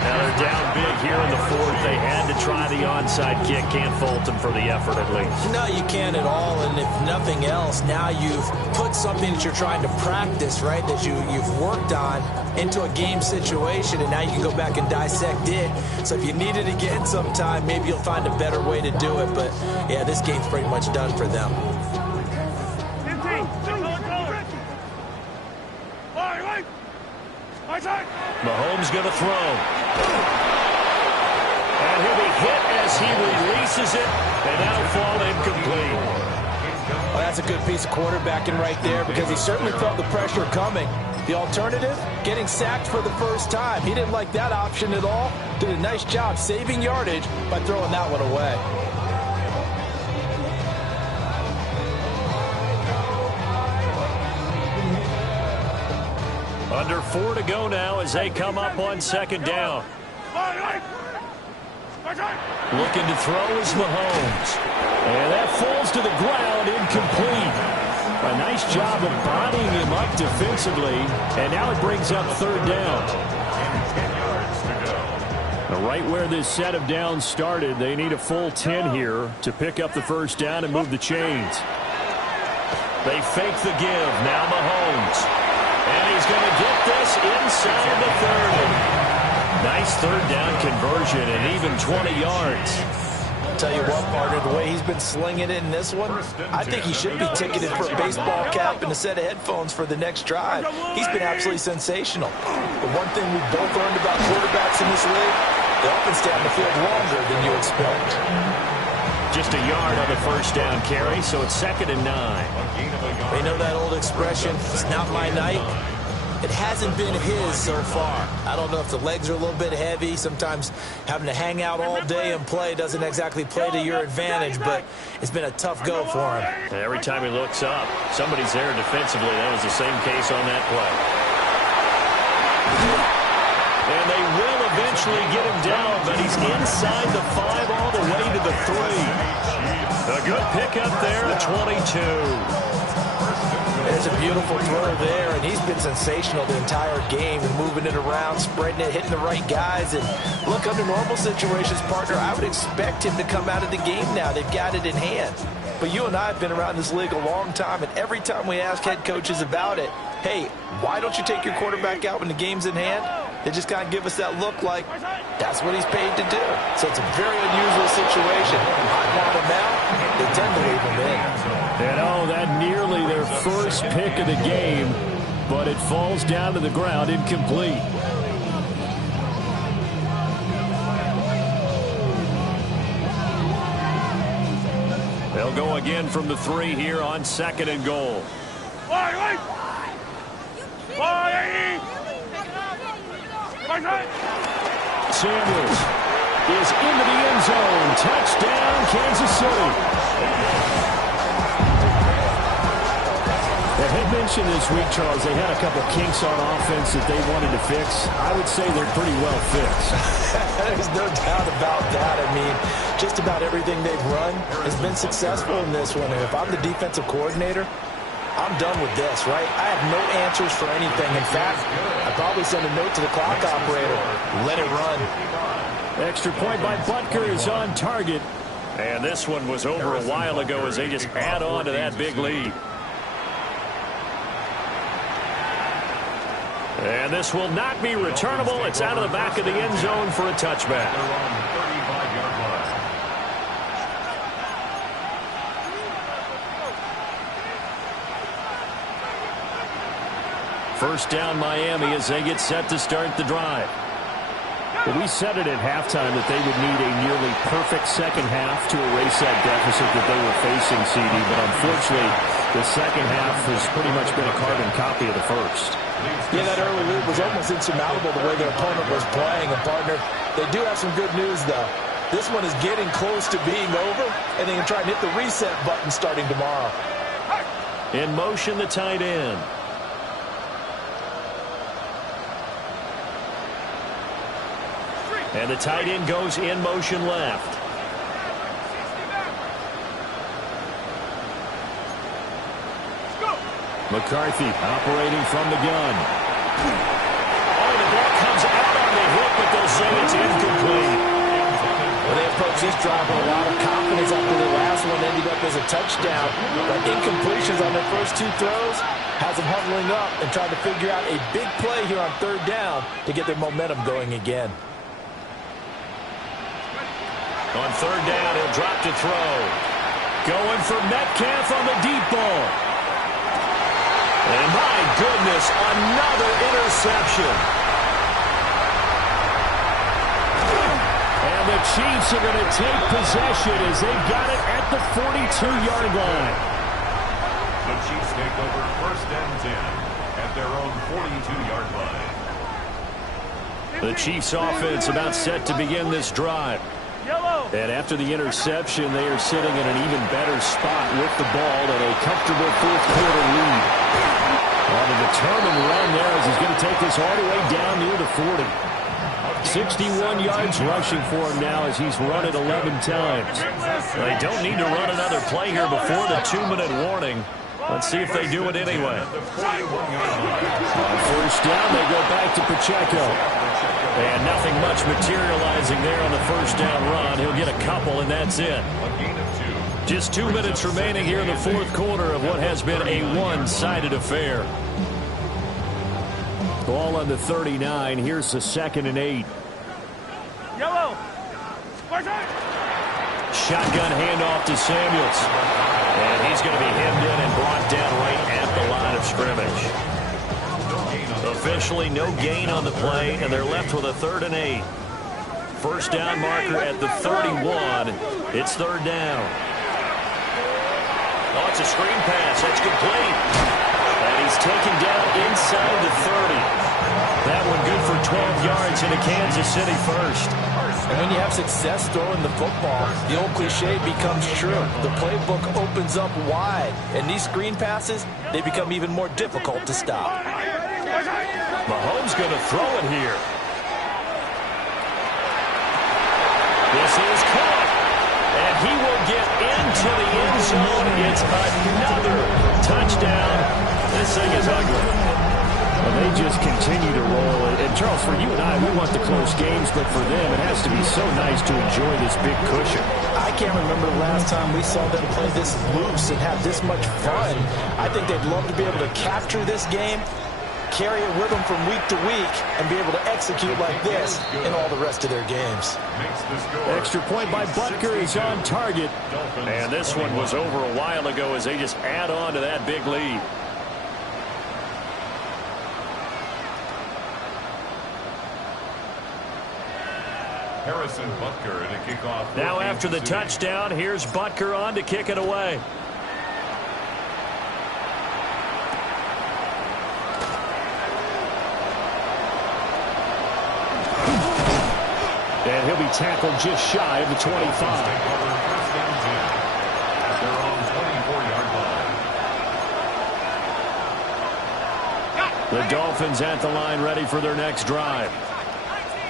Now they're down big here in the fourth. They had to try the onside kick. Can't fault them for the effort at least. No, you can't at all. And if nothing else, now you've put something that you're trying to practice, right, that you've worked on into a game situation, and now you can go back and dissect it. So if you needed to get some time, maybe you'll find a better way to do it. But, yeah, this game's pretty much done for them. Mahomes going to throw. And he'll be hit as he releases it, and that'll fall incomplete. Well, that's a good piece of quarterbacking right there because he certainly felt the pressure coming. The alternative, getting sacked for the first time. He didn't like that option at all. Did a nice job saving yardage by throwing that one away. Under 4 to go now as they come up on second down. Looking to throw is Mahomes. And that falls to the ground, incomplete. A nice job of bodying him up defensively. And now it brings up third down. Right where this set of downs started, they need a full 10 here to pick up the first down and move the chains. They fake the give. Now Mahomes. And he's going to get this inside the 30. Nice third down conversion and even 20 yards. Tell you what, partner, the way he's been slinging it in this one, I think he should be ticketed for a baseball cap and a set of headphones for the next drive. He's been absolutely sensational. The one thing we both learned about quarterbacks in this league, they often stay on the field longer than you expect. Just a yard on the first down carry, so it's 2nd and 9. You know that old expression, it's not my night? It hasn't been his so far. I don't know if the legs are a little bit heavy. Sometimes having to hang out all day and play doesn't exactly play to your advantage, but it's been a tough go for him. And every time he looks up, somebody's there defensively. That was the same case on that play. And they will eventually get him down, but he's inside the 5 all the way to the 3. A good pickup there at 22. It's a beautiful throw there, and he's been sensational the entire game and moving it around, spreading it, hitting the right guys. And look, under normal situations, partner, I would expect him to come out of the game now. They've got it in hand. But you and I have been around this league a long time, and every time we ask head coaches about it, hey, why don't you take your quarterback out when the game's in hand? They just kind of give us that look like that's what he's paid to do. So it's a very unusual situation. I want him out. They tend to leave him in. And oh, that nearly their first pick of the game, but it falls down to the ground incomplete. They'll go again from the 3 here on 2nd and goal. Samuels is into the end zone. Touchdown, Kansas City. I had mentioned this week, Charles, they had a couple kinks on offense that they wanted to fix. I would say they're pretty well fixed. There's no doubt about that. I mean, just about everything they've run has been successful in this one. And if I'm the defensive coordinator, I'm done with this, right? I have no answers for anything. In fact, I'd probably send a note to the clock operator. Let it run. Extra point by Butker is on target. And this one was over a while ago as they just add on to that big lead. And this will not be returnable. It's out of the back of the end zone for a touchback. First down Miami as they get set to start the drive. Well, we said it at halftime that they would need a nearly perfect second half to erase that deficit that they were facing, CD. But unfortunately, the second half has pretty much been a carbon copy of the first. Yeah, that early lead was almost insurmountable the way their opponent was playing. And, partner, they do have some good news, though. This one is getting close to being over, and they can try and hit the reset button starting tomorrow. In motion, the tight end. And the tight end goes in motion left. McCarthy operating from the gun. Oh, the ball comes out on the hit, but they'll say it's incomplete. Well, they approached this drive with a lot of confidence after the last one ended up as a touchdown. But incompletions on their first 2 throws has them huddling up and trying to figure out a big play here on 3rd down to get their momentum going again. On 3rd down, he'll drop to throw. Going for Metcalf on the deep ball. And my goodness, another interception. And the Chiefs are going to take possession as they've got it at the 42-yard line. The Chiefs take over 1st and 10 at their own 42-yard line. The Chiefs offense about set to begin this drive. And after the interception, they are sitting in an even better spot with the ball and a comfortable 4th quarter lead. On a determined run there as he's going to take this all the way down near the 40. 61 yards rushing for him now as he's run it 11 times. They don't need to run another play here before the 2-minute warning. Let's see if they do it anyway. On 1st down, they go back to Pacheco. And nothing much materializing there on the first down run. He'll get a couple, and that's it. A gain of 2. Just 2 minutes remaining here in the fourth quarter of what has been a one-sided affair. Ball on the 39. Here's the 2nd and 8. Yellow. Shotgun handoff to Samuels. And he's going to be hemmed in and brought down right at the line of scrimmage. Officially no gain on the play, and they're left with a 3rd and 8. First down marker at the 31. It's 3rd down. Oh, it's a screen pass. That's complete. And he's taken down inside the 30. That one good for 12 yards into Kansas City first. And when you have success throwing the football, the old cliche becomes true. The playbook opens up wide, and these screen passes, they become even more difficult to stop. Mahomes going to throw it here. This is caught. And he will get into the end zone. It's another touchdown. This thing is ugly. Well, they just continue to roll. And, Charles, for you and I, we want the close games, but for them, it has to be so nice to enjoy this big cushion. I can't remember the last time we saw them play this loose and have this much fun. I think they'd love to be able to capture this game, carry it with them from week to week, and be able to execute like this in all the rest of their games. Extra point by Butker is on target. And this one was over a while ago as they just add on to that big lead. Harrison Butker in a kickoff. Now after the touchdown, here's Butker on to kick it away. And he'll be tackled just shy of the 25. They're on 24-yard line. The Dolphins at the line ready for their next drive.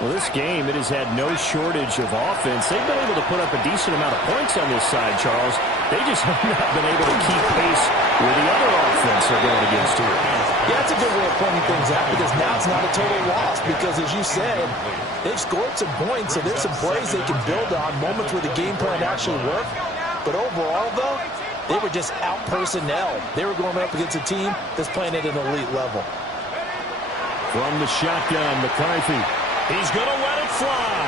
Well, this game, it has had no shortage of offense. They've been able to put up a decent amount of points on this side, Charles. They just have not been able to keep pace with the other offense they're going against here. Yeah, that's a good way of pointing things out, because now it's not a total loss, because as you said, they've scored some points, so there's some plays they can build on, moments where the game plan actually worked. But overall, though, they were just out personnel. They were going up against a team that's playing at an elite level. From the shotgun, McCarthy. He's going to let it fly.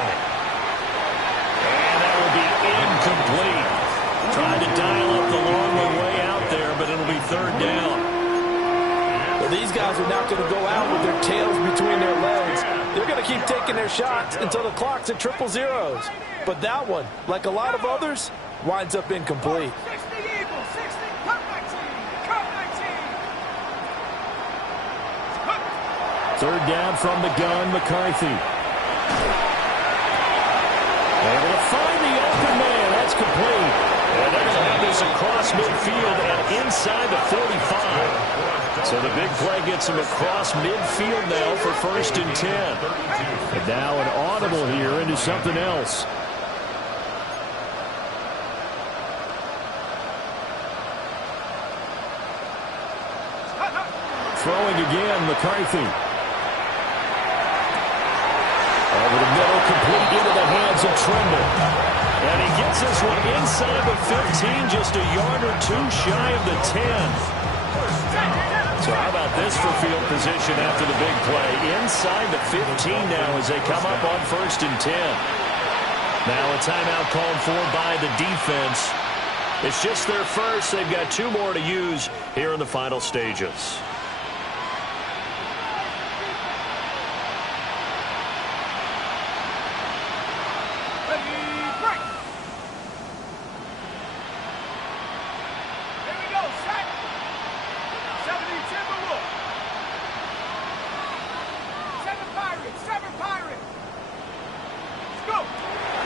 And that will be incomplete. Tried to dial up the long way out there, but it'll be 3rd down. Well, these guys are not going to go out with their tails between their legs. They're going to keep taking their shots until the clock's at 000. But that one, like a lot of others, winds up incomplete. 60 Eagles, 60, come 19, come 19. 3rd down from the gun, McCarthy. Able to find the open man. That's complete. And they're going to have this across midfield and inside the 45. So the big play gets them across midfield now for 1st and 10. And now an audible here into something else. Throwing again, McCarthy. Over the middle, complete into the hands of Tremble. And he gets this one inside the 15, just a yard or two shy of the 10. So how about this for field position after the big play? Inside the 15 now as they come up on 1st and 10. Now a timeout called for by the defense. It's just their first. They've got 2 more to use here in the final stages.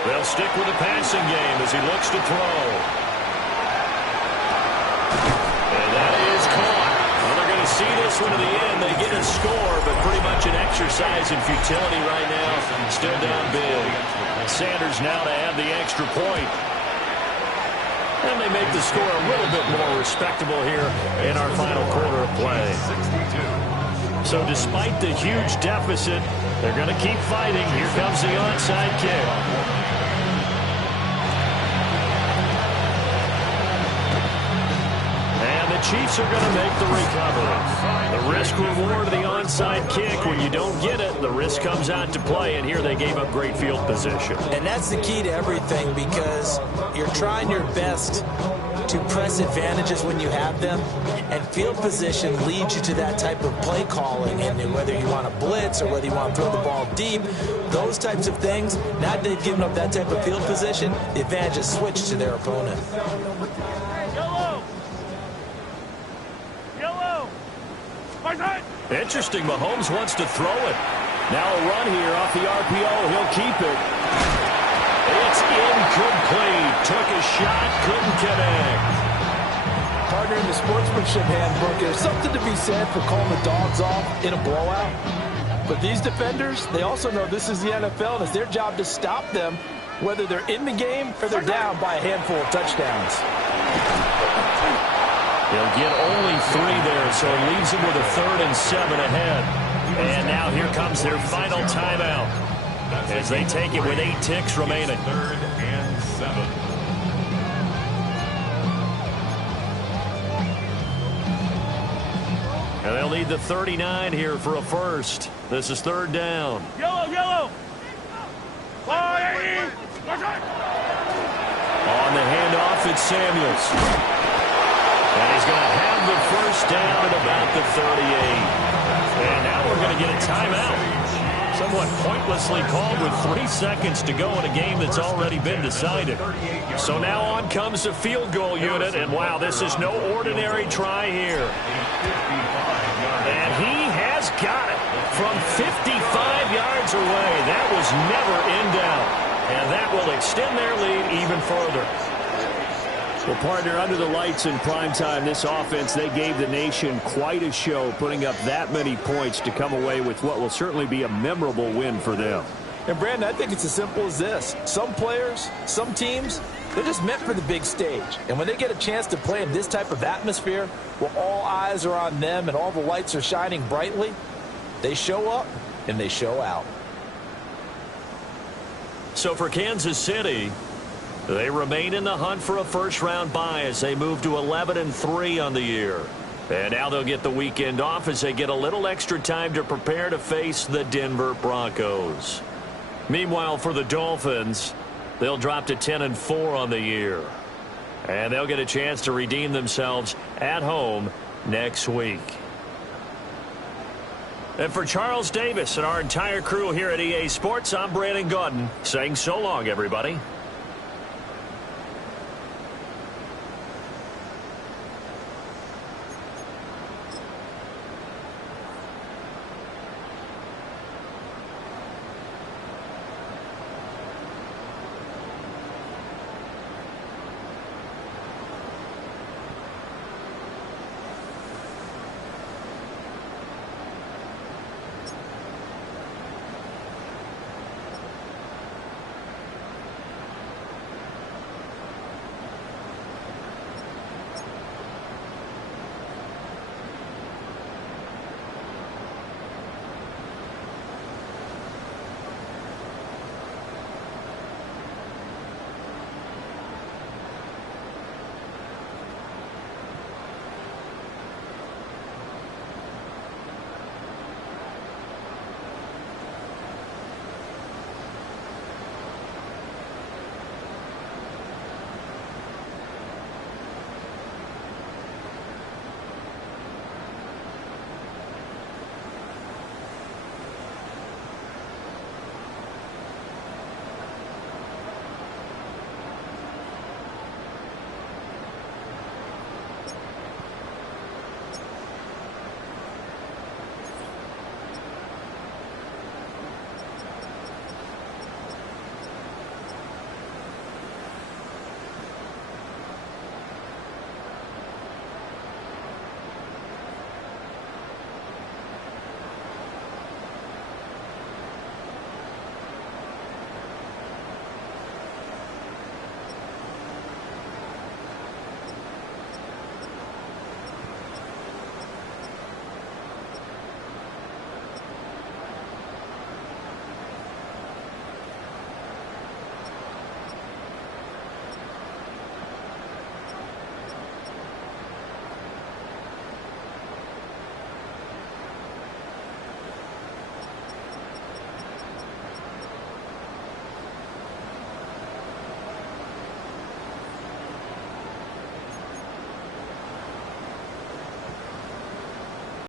They'll stick with the passing game as he looks to throw. And that is caught. Well, they're going to see this one to the end. They get a score, but pretty much an exercise in futility right now. Still down big. Sanders now to add the extra point. And they make the score a little bit more respectable here in our final quarter of play. So despite the huge deficit, they're going to keep fighting. Here comes the onside kick. The Chiefs are going to make the recovery. The risk-reward of the onside kick, when you don't get it, the risk comes out to play, and here they gave up great field position. And that's the key to everything, because you're trying your best to press advantages when you have them, and field position leads you to that type of play calling, and whether you want to blitz or whether you want to throw the ball deep, those types of things, now that they've given up that type of field position, the advantage is switched to their opponent. Interesting, Mahomes wants to throw it. Now a run here off the RPO. He'll keep it. It's incomplete. Took a shot, couldn't connect. Partner, in the sportsmanship handbook, there's something to be said for calling the dogs off in a blowout. But these defenders, they also know this is the NFL, and it's their job to stop them, whether they're in the game or they're down by a handful of touchdowns. They'll get only 3 there, so it leaves them with a 3rd and 7 ahead. And now here comes their final timeout as they take it with 8 ticks remaining. 3rd and 7. And they'll need the 39 here for a first. This is 3rd down. Yellow. On the handoff, it's Samuels. And he's going to have the first down at about the 38. And now we're going to get a timeout. Somewhat pointlessly called with 3 seconds to go in a game that's already been decided. So now on comes the field goal unit. And wow, this is no ordinary try here. And he has got it from 55 yards away. That was never in doubt. And that will extend their lead even further. Well, partner, under the lights in primetime, this offense, they gave the nation quite a show, putting up that many points to come away with what will certainly be a memorable win for them. And, Brandon, I think it's as simple as this. Some players, some teams, they're just meant for the big stage. And when they get a chance to play in this type of atmosphere, where all eyes are on them and all the lights are shining brightly, they show up and they show out. So for Kansas City, they remain in the hunt for a first-round bye as they move to 11-3 on the year. And now they'll get the weekend off as they get a little extra time to prepare to face the Denver Broncos. Meanwhile, for the Dolphins, they'll drop to 10-4 on the year. And they'll get a chance to redeem themselves at home next week. And for Charles Davis and our entire crew here at EA Sports, I'm Brandon Gaudin saying so long, everybody.